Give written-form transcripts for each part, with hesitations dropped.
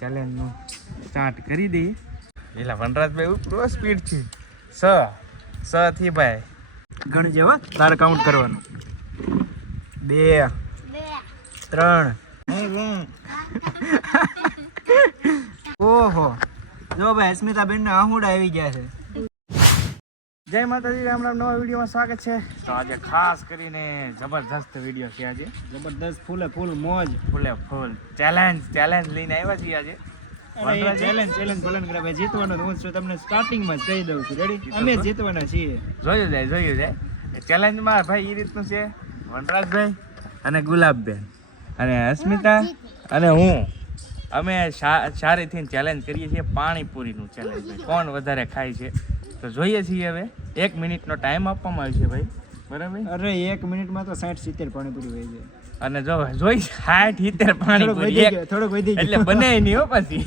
Challenge નું start કરી દઈએ. એટલે વનરાજભાઈ ઉપરો સ્પીડ છે. સ થી ભાઈ ગણ જેવો તારે કાઉન્ટ કરવાનું. 2 3 ઓહો જો ભાઈ અસ્મિતાબેન ને આહુડા આવી ગયા છે. જય માતાજી, રામ રામ. નવા વિડીયોમાં સ્વાગત છે. તો આજે ખાસ કરીને જબરદસ્ત વિડીયો છે. આજે જબરદસ્ત ફૂલે ફૂલ મોજ ફૂલે ફૂલ ચેલેન્જ લઈને આવ્યા છીએ આજે. ચેલેન્જ બોલન કરે ભાઈ, જીતવાનો હું છું તમને સ્ટાર્ટિંગમાં જ કહી દઉં છું. રેડી? અમે જીતવાના છીએ. જોયું જાય. ચેલેન્જમાં ભાઈ એ રીતનું છે, વનરાજભાઈ અને ગુલાબબેન અને અસ્મિતા અને હું અમે સારીથી ચેલેન્જ કરીએ છીએ. પાણીપુરીનું ચેલેન્જ ભાઈ, કોણ વધારે ખાય છે તો જોઈએ છીએ. હવે 1 મિનિટનો ટાઈમ આપવામાં આવ્યો છે ભાઈ, બરાબર? અરે 1 મિનિટમાં તો 60-70 પાણીપુરી થઈ જાય. અને જો જોઈ 60-70 પાણીપુરી થોડુંક વધી ગયું એટલે બને નહીં હો. પછી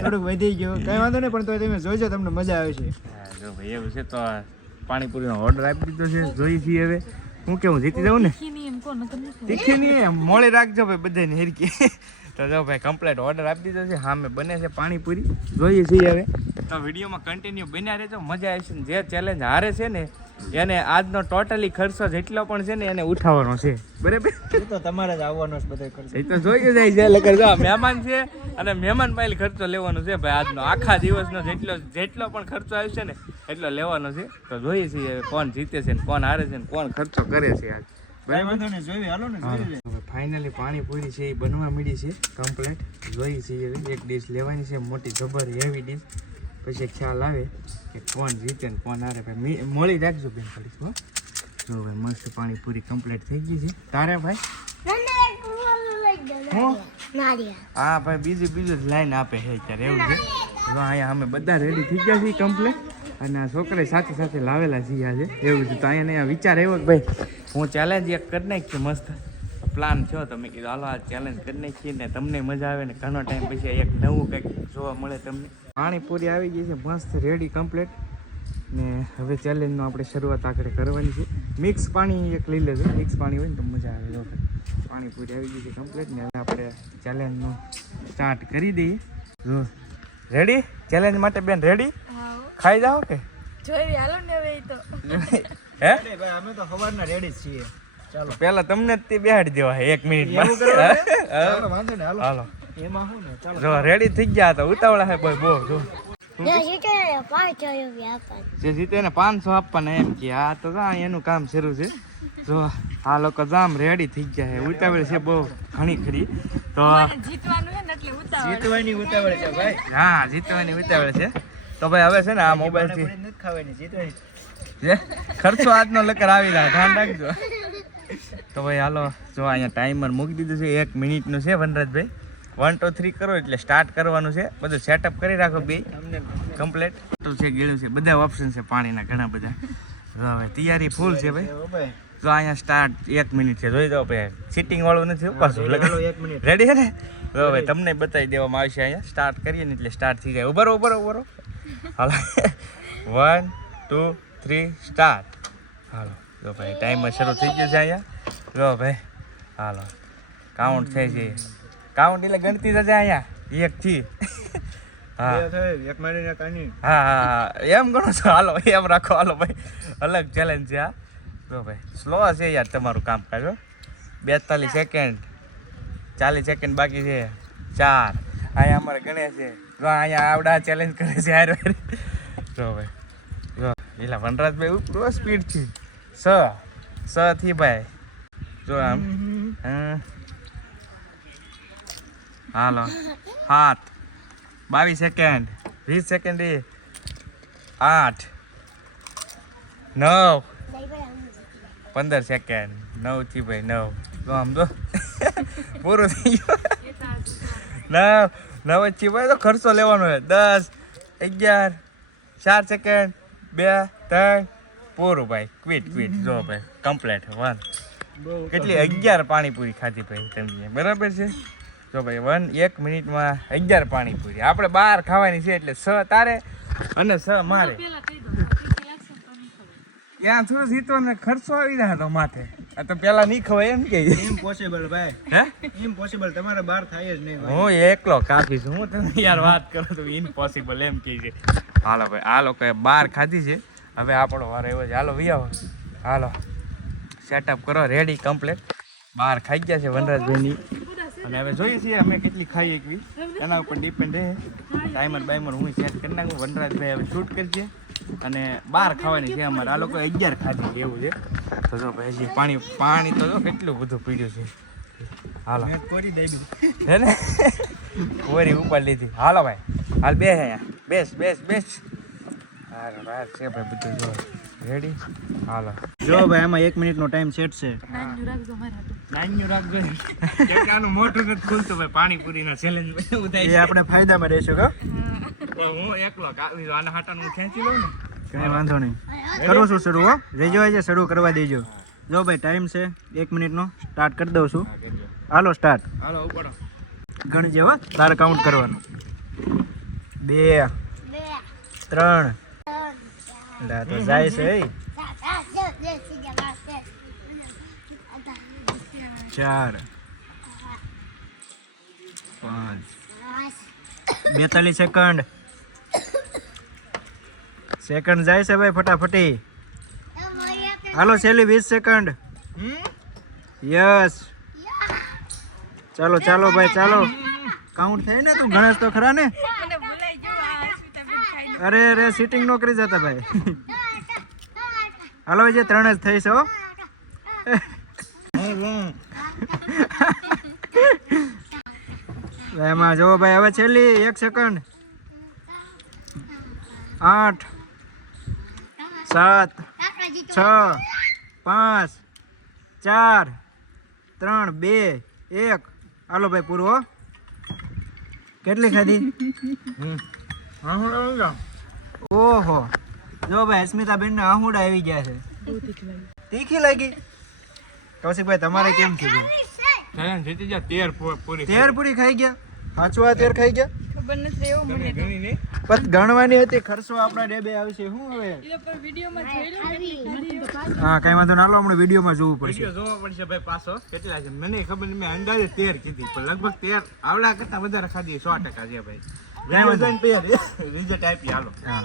થોડુંક વધી ગયું, કઈ વાંધો નહીં, પણ તો તમે જોઈજો, તમને મજા આવશે. જો ભાઈ એવું છે તો પાણીપુરીનો ઓર્ડર આપી દીધો છે. જોઈએ છીએ હવે હું કેવું જીતી જાઉં ને. તીખી નહીં મોડી રાખજો ભાઈ બધાને હેરકી. તો જો ભાઈ કમ્પ્લીટ ઓર્ડર આપી દીધો છે. હા મેં બને છે પાણીપુરી. જોઈએ છીએ હવે તો વિડીયોમાં કન્ટિન્યુ બન્યા રહેજો, મજા આવશે. જે ચેલેન્જ હારે છે ને એને આજનો ટોટલી ખર્ચો જેટલો પણ છે ને એને ઉઠાવવાનો છે, બરાબર? એ તો તમારે જ આવવાનો છે બધો ખર્ચો. એ તો જોઈ જાય છે. લગર જો મહેમાન છે અને મહેમાન પાસે ખર્ચો લેવાનો છે ભાઈ. આજનો આખા દિવસનો જેટલો પણ ખર્ચો આવશે ને એટલો લેવાનો છે. તો જોઈએ છીએ કોણ જીતે છે ને કોણ હારે છે ને કોણ ખર્ચો કરે છે આજ. ફાઇનલી પાણીપુરી છે એ બનવા મળી છે કમ્પ્લીટ. જોઈએ છીએ એક ડીશ લેવાની છે, મોટી જબર હેવી ડીશ. પછી ખ્યાલ આવે કે કોણ જીતે ને કોણ હારે. ભાઈ મોડી રાખજો બેન થોડીક. હો જો ભાઈ મસ્ત પાણીપુરી કમ્પ્લીટ થઈ ગઈ છે. તારે ભાઈ હા ભાઈ બીજું જ લાઈન આપે છે અત્યારે, એવું છે. તો અહીંયા અમે બધા રેડી થઈ ગયા છીએ કમ્પ્લીટ. અને આ છોકરા સાથે લાવેલા છીએ આજે, એવું છે. તો અહીંયા વિચાર આવ્યો કે ભાઈ હું ચેલેન્જ એક કરી નાખીએ. મસ્ત પ્લાન છો તો મેં કીધું હાલો આ ચેલેન્જ કરી નાખીએ ને તમને મજા આવે ને ઘણો ટાઈમ પછી એક નવું કંઈક જોવા મળે તમને. પાણીપુરી આવી ગઈ છે મસ્ત રેડી કમ્પ્લીટ. ને હવે ચેલેન્જનો આપણે શરૂઆત આગળ કરવાની છે. મિક્સ પાણી એક લઈ લેજો, મિક્સ પાણી હોય ને તો મજા આવે. જો પાણીપુરી આવી ગઈ છે કમ્પ્લીટ. ને હવે આપણે ચેલેન્જનું સ્ટાર્ટ કરી દઈએ. જો રેડી ચેલેન્જ માટે બેન? રેડી? ખાઈ જાઓ કે જોઈ હાલો ને હવે તો હે ભાઈ અમે તો સવારના રેડી જ છીએ. ચાલો પેલા તમને જ તે બેહાડી દેવા 1 મિનિટમાં. ચાલો વાંધો ને, હાલો એમાં શું ને. ચાલો જો રેડી થઈ ગયા તો ઉતાવળા હે ભાઈ બહુ. જો જે જીતે ને 500 આપવાના એમ કે. આ તો એનું કામ શરૂ છે. જો આ લોકો જામ રેડી થઈ ગયા છે, ઉતાવળ છે બહુ ઘણી ખરી. તો જીતવાનું છે ને એટલે ઉતાવળ. જીતવાની ઉતાવળ છે ભાઈ. હા જીતવાની ઉતાવળ છે. તો ભાઈ હવે છે ને આ મોબાઈલ થી નથી ખાવાની, જીતવાની. જે ખર્ચો આજનો લકર આવી જાય, ધ્યાન રાખજો. તો ભાઈ હાલો જો અહીંયા ટાઈમર મૂકી દીધું છે. 1 મિનિટનું છે. વનરાજભાઈ 1 2 3 કરો એટલે સ્ટાર્ટ કરવાનું છે. બધું સેટઅપ કરી રાખો બે કમ્પ્લીટ. છે ગેળું છે, બધા ઓપ્શન છે પાણીના ઘણા બધા. હવે તૈયારી ફૂલ છે ભાઈ. જો અહીંયા સ્ટાર્ટ 1 મિનિટ છે. જોઈ જાઓ ભાઈ, સિટિંગ વાળું નથી પાછું. 1 મિનિટ રેડી છે ને? હવે તમને બતાવી દેવામાં આવશે. અહીંયા સ્ટાર્ટ કરીએ ને એટલે સ્ટાર્ટ થઈ જાય. ઉભરો હાલો 1 2 3 સ્ટાર્ટ. હાલો જો ભાઈ ટાઈમર શરૂ થઈ ગયો છે અહીંયા. જો ભાઈ હાલો કાઉન્ટ થાય છે. કાઉન્ટ એટલે ગણતી થશે અહીંયા 1 થી. હા એક મિનિટ કાની. હા એમ ગણો છો? હાલો એમ રાખો. હાલો ભાઈ અલગ ચેલેન્જ છે આ. જો ભાઈ સ્લો છે યાર તમારું કામકાજ. 42 સેકન્ડ 40 સેકન્ડ બાકી છે. 4 અહીંયા અમારે ગણે છે. જો અહીંયા આવડા ચેલેન્જ કરે છે યાર. જો ભાઈ જો એટલે વનરાજભાઈ ઉપરો સ્પીડ છે. સ થી ભાઈ જો આમ. હાલો 7 22 સેકન્ડ 20 સેકન્ડ 8 9 15 સેકન્ડ 9 થી ભાઈ 9. જો આમ જો પૂરું થઈ ગયું. 9 થી ભાઈ તો ખર્ચો લેવાનો છે. 10 11 4 સેકન્ડ 2 3 પૂરું ભાઈ. ક્વિટ. જો ભાઈ કમ્પ્લીટ 1. કેટલી 11 પાણીપુરી ખાધી ભાઈ તમે, બરાબર છે? જો ભાઈ 1 મિનિટમાં 11 પાણીપુરી. આપણે બહાર ખાવાની છે એટલે 6 તારે અને 6 મારે. ત્યાં થોડું જીતવાનો ખર્ચો આવી જાય તો માથે આ તો પેલા નહીં ખવાય એમ કે ઇમ્પોસિબલ ભાઈ, હે ઇમ્પોસિબલ, તમારે બહાર થાય જ નહીં ભાઈ. હું એકલો કાપી છું હું તને યાર વાત કરું તો ઇમ્પોસિબલ એમ કહે છે. હાલો ભાઈ આ લોકોએ બાર ખાધી છે, હવે આપણો વાર એવો છે. હાલો વિયાવો, હાલો સેટઅપ કરો રેડી કમ્પ્લીટ. બાર ખાઈ ગયા છે વનરાજભાઈની, અને હવે જોઈએ છીએ અમે કેટલી ખાઈ એકવી એના ઉપર ડિપેન્ડ રહે. ટાઈમર બાઈમર હું સેટ કરી નાખું. વનરાજભાઈ હવે શૂટ કરશે અને બાર ખાવાની છે અમારે. આ લોકો 11 ખાધી છે એવું છે. તો જો ભાઈ હજી પાણી તો જો કેટલું બધું પીડ્યું છે. હાલો મેં કોરી દઈ દીધી. હે ને કોરી ઉપર લીધી. હાલો ભાઈ હાલ બે અહીંયા બેસ હાલો બહાર છે ભાઈ બધું જો રેડી. હાલો જો ભાઈ આમાં 1 મિનિટનો ટાઈમ સેટ છે. નાનું રાખજો મારા હાટુ. નાન્યું રાખજો કેમ આનું મોઢું નથી ખુલતું ભાઈ પાણીપુરીના ચેલેન્જ એવું થાય એ છે. આપણે ફાયદામાં રહેશું કા? હું એકલો કાવી આના હાટાનું હું ખેંચી લઉં ને. કઈ વાંધો નહીં. કરું છું શરૂ હો. રેજો આજે શરૂ કરવા દેજો. જો ભાઈ ટાઈમ છે 1 મિનિટનો. સ્ટાર્ટ કરી દઉં છું. હાલો સ્ટાર્ટ. હાલો ઉપાડો. ગણજે હો. તારે કાઉન્ટ કરવાનું. 2 3 લા તો જાય છે એ. 4 5 42 સેકન્ડ. સેકન્ડ જાય છે ભાઈ ફટાફટી. હાલો છેલ્લી 20 સેકન્ડ. યસ. ચાલો ભાઈ ચાલો. કાઉન્ટ થાય ને તું ગણેશ તો ખરા ને. મને ભૂલાઈ ગયું આ અસ્મિતાબેન ખાઈને. અરે સીટિંગ નો કરી જતા ભાઈ. હાલો જે 3 જ થઈ છે હો. એમાં જો ભાઈ હવે છેલ્લી 1 સેકન્ડ. 8 7 6 5 4 3 2 1. હાલો ભાઈ પૂરું હો. કેટલી ખાધી? ઓહો જો ભાઈ અસ્મિતાબેન ને આહુડા આવી ગયા છે. તીખી લાગી. કૌશિકભાઈ તમારે કેમ કીધું? ચેલેન્જ જીતી જા 13 પૂરી 13 પૂરી ખાઈ ગયા. સાચું આ 13 ખાઈ ગયા. ખબર નથી એવું મને તો. પણ ગણવાની હતી. ખર્ચો આપણા ડેબે આવશે શું હવે? એ પર વિડીયોમાં જોઈ લો કેટલી ખાધી હોય. હા કઈ વાંધો ના. હાલો હમણાં વિડીયોમાં જોવું પડશે. વિડિયો જોવો પડશે ભાઈ પાછો કેટલા છે મને ખબર નહીં. મેં અંદાજે 13 કીધી પણ લગભગ 13 આવડા કરતા વધારે ખાધી 100% છે ભાઈ. રિઝલ્ટ આપી હાલો. હા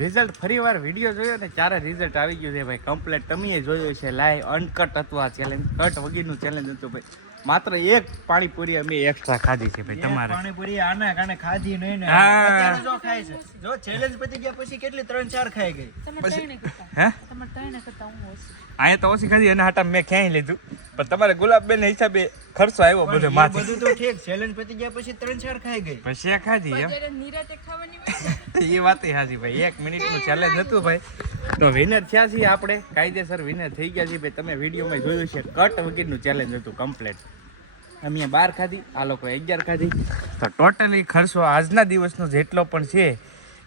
રિઝલ્ટ ફરીવાર વિડીયો જોયો ને ચારે રિઝલ્ટ આવી ગયું છે ભાઈ કમ્પ્લીટ. તમે જોયું છે લાઈવ અનકટ હતું આ ચેલેન્જ. કટ વગરનું ચેલેન્જ હતું ભાઈ. માત્ર એક પાણીપુરી અમે એક્સ્ટ્રા ખાધી છે ભાઈ તમારે. પાણીપુરી આના કારણે ખાધી નહીં ને. હા. અત્યારે જો ખાય છે. જો ચેલેન્જ પતી ગયા પછી કેટલી 3-4 ખાઈ ગઈ. તમે ત્રણે કરતા. હે તમે ત્રણે કરતા હું ઓછી. અહીંયા તો ઓછી ખાધી એના હાટા મેં ક્યાંય લીધું પણ તમારે ગુલાબબેન હિસાબે ખર્ચો આવ્યો બધો એ માથે. બધું તો ઠીક. ચેલેન્જ પતી ગયા પછી 3-4 ખાઈ ગઈ. પછી આ ખાધી એમ. જ્યારે નિરાતે ખાવાની હોય એ વાત હાજી ભાઈ. 1 મિનિટનું ચેલેન્જ હતું ભાઈ. તો વિનર થયા છીએ આપણે કાયદેસર વિનર થઈ ગયા છીએ ભાઈ. તમે વિડીયોમાં જોયું છે કટ વગરનું ચેલેન્જ હતું કમ્પ્લીટ. અમે 12 ખાધી, આ લોકો 11 ખાધી. તો ટોટલી ખર્ચો આજના દિવસનો જેટલો પણ છે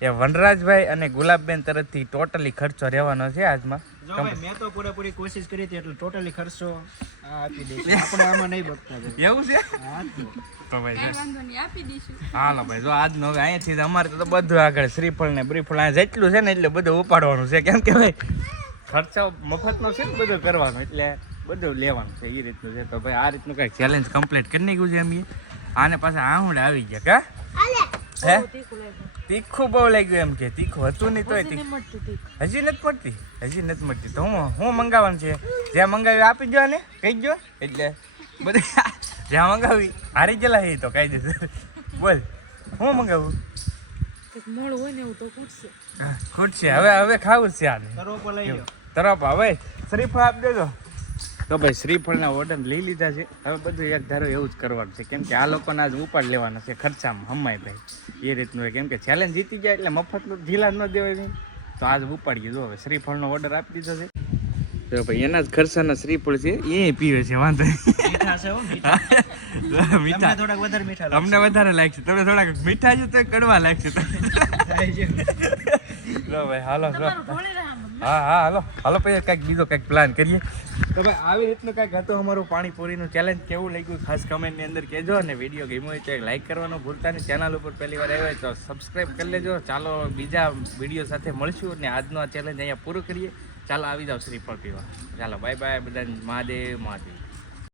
એ વનરાજભાઈ અને ગુલાબબેન તરફથી ટોટલી ખર્ચો રહેવાનો છે આજમાં. જો ભાઈ મેં તો પૂરેપૂરી કોશિશ કરી હતી એટલે ટોટલી ખર્ચો આપી દઈશ. આપણે આમાં નહીં બગતા ભાઈ. એવું છે હા તો ભાઈ કાંઈ વાંધો નહીં આપી દઈશું. હાલો ભાઈ જો આજનો હવે અહીંયાથી જ અમારે તો બધું આગળ શ્રીફળ ને બ્રીફળ આ જેટલું છે ને એટલે બધું ઉપાડવાનું છે. કેમ કે ભાઈ ખર્ચો મફતનો છે ને બધું કરવાનું એટલે બધું લેવાનું છે એ રીતનું છે. તો ભાઈ આ રીતનું કંઈક ચેલેન્જ કમ્પ્લીટ કરી નાખ્યું છે અમે. આને પાછા આહુડા આવી ગયા કા હે તીખું લાગ્યું. તીખું બહુ લાગ્યું એમ કે તીખું હતું નહીં તોય પછી નહીં તીખું મળતું તીખું. હજી નથી મળતી તો હું મંગાવવાનું છે. જ્યાં મંગાવી આપી દો ને કહી દો એટલે બધું જ્યાં મંગાવી હારી ગયેલા એ તો કાયદેસર. બોલ હું મંગાવું? કંઈક મોડું હોય ને એવું તો ખૂટશે. ખૂટશે હવે ખાવું જ છે આને. તરોપો લઈ લો. તરફ હવે શ્રીફળ આપી દેજો. તો ભાઈ શ્રીફળના ઓર્ડર લઈ લીધા છે. હવે બધું એક ધારો એવું જ કરવાનું છે. કેમ કે આ લોકોને આજ ઉપાડ લેવાના છે ખર્ચામાં હમાય ભાઈ એ રીતનું હોય. કેમ કે ચેલેન્જ જીતી જાય એટલે મફતનું ઢીલા ન દેવાય નહીં. તો આજ ઉપાડીએ. જો હવે શ્રીફળનો ઓર્ડર આપી દીધો છે. તો ભાઈ એના જ ખર્ચાના શ્રીફળ છે એ પીવે છે વાંધો મીઠા છે હો મીઠા. મીઠા થોડાક વધારે મીઠા લાગશે. અમને વધારે લાગશે. તમે થોડાક મીઠા છે તો કડવા લાગશે. થાય છે. લો ભાઈ હાલો તમારું ઢોળી રહ્યા આમ. હા હાલો પછી કંઈક બીજો કંઈક પ્લાન કરીએ. તો ભાઈ આવી રીતનું કંઈક હતું અમારું પાણીપુરીનું ચેલેન્જ. કેવું લાગ્યું ખાસ કમેન્ટની અંદર કહેજો. અને વિડીયો ગમ્યો હોય તો લાઈક કરવાનું ભૂલતા નહીં. ચેનલ ઉપર પહેલી વાર આવ્યા હોય તો સબસ્ક્રાઈબ કરી લેજો. ચાલો બીજા વિડીયો સાથે મળશું અને આજનો આ ચેલેન્જ અહીંયા પૂરું કરીએ. ચાલો આવી જાઓ શ્રીફળ પીવા. ચાલો બાય બાય બધાને. મહાદેવ મહાદેવ.